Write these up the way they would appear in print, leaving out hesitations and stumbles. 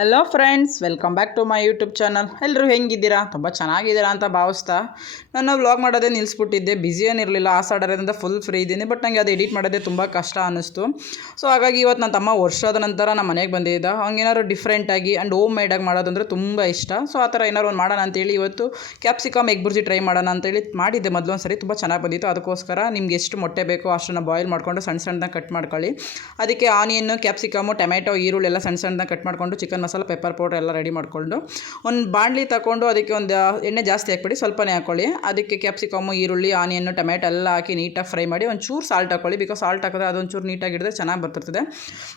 Hello friends, welcome back to my YouTube channel. ಎಲ್ಲರೂ ಹೆಂಗಿದ್ದೀರಾ? ತುಂಬ ಚೆನ್ನಾಗಿದ್ದೀರಾ ಅಂತ ಭಾವಿಸ್ತಾ ನಾನು ವ್ಲಾಗ್ ಮಾಡೋದೇ ನಿಲ್ಲಿಸ್ಬಿಟ್ಟಿದ್ದೆ. ಬ್ಯುಸಿ ಏನಿರಲಿಲ್ಲ. ಆ ಸಾಟರ್ಡೇದಿಂದ ಫುಲ್ ಫ್ರೀ ಇದ್ದೀನಿ. ಬಟ್ ನನಗೆ ಅದು ಎಡಿಟ್ ಮಾಡೋದೇ ತುಂಬ ಕಷ್ಟ ಅನ್ನಿಸ್ತು. ಸೊ ಹಾಗಾಗಿ ಇವತ್ತು ನನ್ನ ತಮ್ಮ ವರ್ಷದ ನಂತರ ನಮ್ಮ ಮನೆಗೆ ಬಂದಿದ್ದ. ಹಂಗೇನಾದ್ರು ಡಿಫ್ರೆಂಟಾಗಿ ಆ್ಯಂಡ್ ಹೋಮ್ ಮೇಡಾಗಿ ಮಾಡೋದಂದರೆ ತುಂಬ ಇಷ್ಟ. ಸೊ ಆ ಥರ ಏನಾದ್ರು ಒಂದು ಮಾಡೋಣ ಅಂತೇಳಿ ಇವತ್ತು ಕ್ಯಾಪ್ಸಿಕಮ್ ಎಗ್ ಬುರ್ಜಿ ಟ್ರೈ ಮಾಡೋಣ ಅಂತೇಳಿ ಮಾಡಿದ್ದೆ. ಮೊದಲೊಂದು ಸರಿ ತುಂಬ ಚೆನ್ನಾಗಿ ಬಂದಿತ್ತು. ಅದಕ್ಕೋಸ್ಕರ ನಿಮ್ಗೆ ಎಷ್ಟು ಮೊಟ್ಟೆ ಬೇಕೋ ಅಷ್ಟನ್ನು ಬಾಯ್ಲ್ ಮಾಡಿಕೊಂಡು ಸಣ್ಣ ಸಣ್ಣದಾಗಿ ಕಟ್ ಮಾಡ್ಕೊಳ್ಳಿ. ಅದಕ್ಕೆ ಆನಿಯನ್ನು, ಕ್ಯಾಪ್ಸಿಕಮು, ಟೊಮೆಟೊ, ಈರುಳ್ಳಿ ಎಲ್ಲ ಸಣ್ಣ ಸಣ್ಣದಾಗಿ ಕಟ್ ಮಾಡಿಕೊಂಡು ಚಿಕನ್ ಮಸಾಲ, ಪೆಪ್ಪರ್ ಪೌಡರ್ ಎಲ್ಲ ರೆಡಿ ಮಾಡಿಕೊಂಡು ಒಂದು ಬಾಣಲಿ ತಗೊಂಡು ಅದಕ್ಕೆ ಒಂದು ಎಣ್ಣೆ ಜಾಸ್ತಿ ಹಾಕ್ಬಿಡಿ, ಸ್ವಲ್ಪನೇ ಹಾಕ್ಕೊಳ್ಳಿ. ಅದಕ್ಕೆ ಕ್ಯಾಪ್ಸಿಕಮ್ಮು, ಈರುಳ್ಳಿ, ಆನಿಯನ್ನು, ಟೊಮೆಟೊ ಎಲ್ಲ ಹಾಕಿ ನೀಟಾಗಿ ಫ್ರೈ ಮಾಡಿ ಒಂಚೂರು ಸಾಲ್ಟ್ ಹಾಕ್ಕೊಳ್ಳಿ. ಬಿಕಾಸ್ ಸಾಲ್ಟ್ ಹಾಕಿದ್ರೆ ಅದೊಂಚೂರು ನೀಟಾಗಿ ಹಿಡಿದ್ರೆ ಚೆನ್ನಾಗಿ ಬರ್ತಿರ್ತದೆ.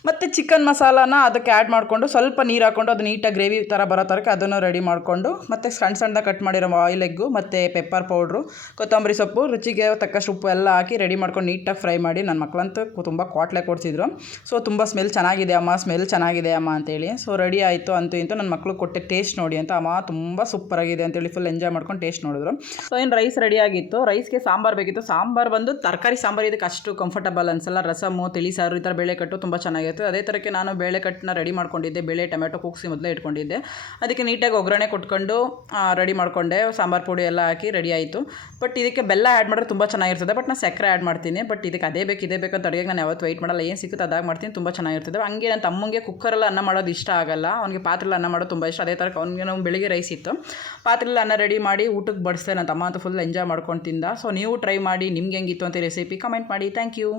ಮತ್ತು ಚಿಕನ್ ಮಸಾಲಾನ ಅದಕ್ಕೆ ಆ್ಯಡ್ ಮಾಡಿಕೊಂಡು ಸ್ವಲ್ಪ ನೀರು ಹಾಕ್ಕೊಂಡು ಅದು ನೀಟಾಗಿ ಗ್ರೇವಿ ಥರ ಬರೋ ಥರಕ್ಕೆ ಅದನ್ನು ರೆಡಿ ಮಾಡಿಕೊಂಡು ಮತ್ತು ಸಣ್ಣ ಸಣ್ಣದಾಗಿ ಕಟ್ ಮಾಡಿರೋ ಆಯಿಲ್ ಎಗ್ಗು ಮತ್ತು ಪೆಪ್ಪರ್ ಪೌಡ್ರು, ಕೊತ್ತಂಬರಿ ಸೊಪ್ಪು, ರುಚಿಗೆ ತಕ್ಕಷ್ಟು ಉಪ್ಪು ಎಲ್ಲ ಹಾಕಿ ರೆಡಿ ಮಾಡ್ಕೊಂಡು ನೀಟಾಗಿ ಫ್ರೈ ಮಾಡಿ. ನನ್ನ ಮಕ್ಕಳಂತೂ ತುಂಬ ಕ್ವಾಟ್ಲೆ ಕೊಡ್ತಿದ್ರು. ಸೊ ತುಂಬ ಸ್ಮೆಲ್ ಚೆನ್ನಾಗಿದೆ ಅಮ್ಮ ಅಂತೇಳಿ. ಸೊ ರೆಡಿ ಆಯಿತು. ಅಂತೂ ಇಂತೂ ನನ್ನ ಮಕ್ಕಳು ಕೊಟ್ಟೆ ಟೇಸ್ಟ್ ನೋಡಿ ಅಂತ. ಅಮ್ಮ ತುಂಬ ಸೂಪರಾಗಿದೆ ಅಂತೇಳಿ ಫುಲ್ ಎಂಜಾಯ್ ಮಾಡ್ಕೊಂಡು ಟೇಸ್ಟ್ ನೋಡಿದ್ರು. ಸೊ ಏನು ರೈಸ್ ರೆಡಿ ಆಗಿತ್ತು. ರೈಸ್ಗೆ ಸಾಂಬಾರು ಬೇಕಿತ್ತು. ಸಾಂಬಾರು ಬಂದು ತರಕಾರಿ ಸಾಂಬಾರು ಇದಕ್ಕೆ ಅಷ್ಟು ಕಂಫರ್ಟಬಲ್ ಅನಿಸಲ್ಲ. ರಸಮು, ತಿಳಿಸಾರು ಈ ಥರ ಬೇಳೆಕಟ್ಟು ತುಂಬ ಚೆನ್ನಾಗಿತ್ತು. ಅದೇ ಥರಕ್ಕೆ ನಾನು ಬೇಳೆಕಟ್ಟನ್ನ ರೆಡಿ ಮಾಡ್ಕೊಂಡಿದ್ದೆ. ಬೇಳೆ ಟೊಮೆಟೊ ಕೂಗಿಸಿ ಮೊದಲೇ ಇಟ್ಕೊಂಡಿದ್ದೆ. ಅದಕ್ಕೆ ನೀಟಾಗಿ ಒಗ್ಗರಣೆ ಕೊಟ್ಕೊಂಡು ರೆಡಿ ಮಾಡಿಕೊಂಡೆ. ಸಾಂಬಾರು ಪುಡಿ ಎಲ್ಲ ಹಾಕಿ ರೆಡಿ ಆಯಿತು. ಬಟ್ ಇದಕ್ಕೆ ಬೆಲ್ಲ ಆ್ಯಡ್ ಮಾಡಿದ್ರೆ ತುಂಬ ಚೆನ್ನಾಗಿರ್ತದೆ. ಬಟ್ ನಾನು ಸಕ್ಕರೆ ಆ್ಯಡ್ ಮಾಡ್ತೀನಿ. ಬಟ್ ಇದಕ್ಕೆ ಅದೇ ಬೇಕು ಅಂತ ಅಡುಗೆಗೆ ನಾನು ಯಾವತ್ತು ವೆಯ್ಟ್ ಮಾಡಲ್ಲ. ಏನು ಸಿಗುತ್ತೆ ಅದಾಗಿ ಮಾಡ್ತೀನಿ. ತುಂಬ ಚೆನ್ನಾಗಿರ್ತದೆ. ಹಂಗೆ ನನ್ನ ತಮ್ಮಂಗೆ ಕುಕ್ಕರಲ್ಲಿ ಅನ್ನ ಮಾಡೋದು ಇಷ್ಟ ಆಗಲ್ಲ. ಅವನಿಗೆ ಪಾತ್ರೆಯಲ್ಲಿ ಅನ್ನ ಮಾಡೋದು ತುಂಬ ಇಷ್ಟ. ಅದೇ ಥರಕ್ಕೆ ಅವ್ನಿಗೆ ನಾವು ಬೆಳಿಗ್ಗೆ ರೈಸ್ ಇತ್ತು, ಪಾತ್ರೆಯಲ್ಲಿ ಅನ್ನ ರೆಡಿ ಮಾಡಿ ಊಟಕ್ಕೆ ಬಡಿಸ್ದೆ. ನನ್ನ ತಮ್ಮ ಅಂತೂ ಫುಲ್ ಎಂಜಾಯ್ ಮಾಡ್ಕೊಂಡು ತಿಂದ. ಸೊ ನೀವು ಟ್ರೈ ಮಾಡಿ. ನಿಮ್ಗೆ ಹೆಂಗಿತ್ತು ಅಂತ ರೆಸಿಪಿ ಕಮೆಂಟ್ ಮಾಡಿ. Thank you.